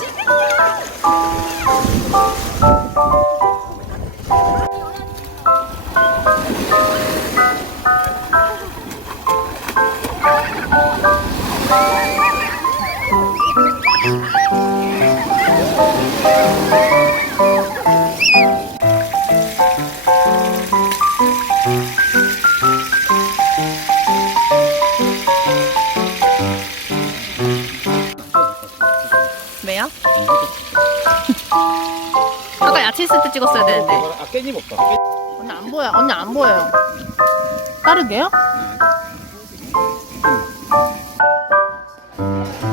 왜요? 있을 때 찍었어야 되는데. 아 깻잎 없다. 언니 안 보여. 언니 안 보여요. 다른 게요? 음.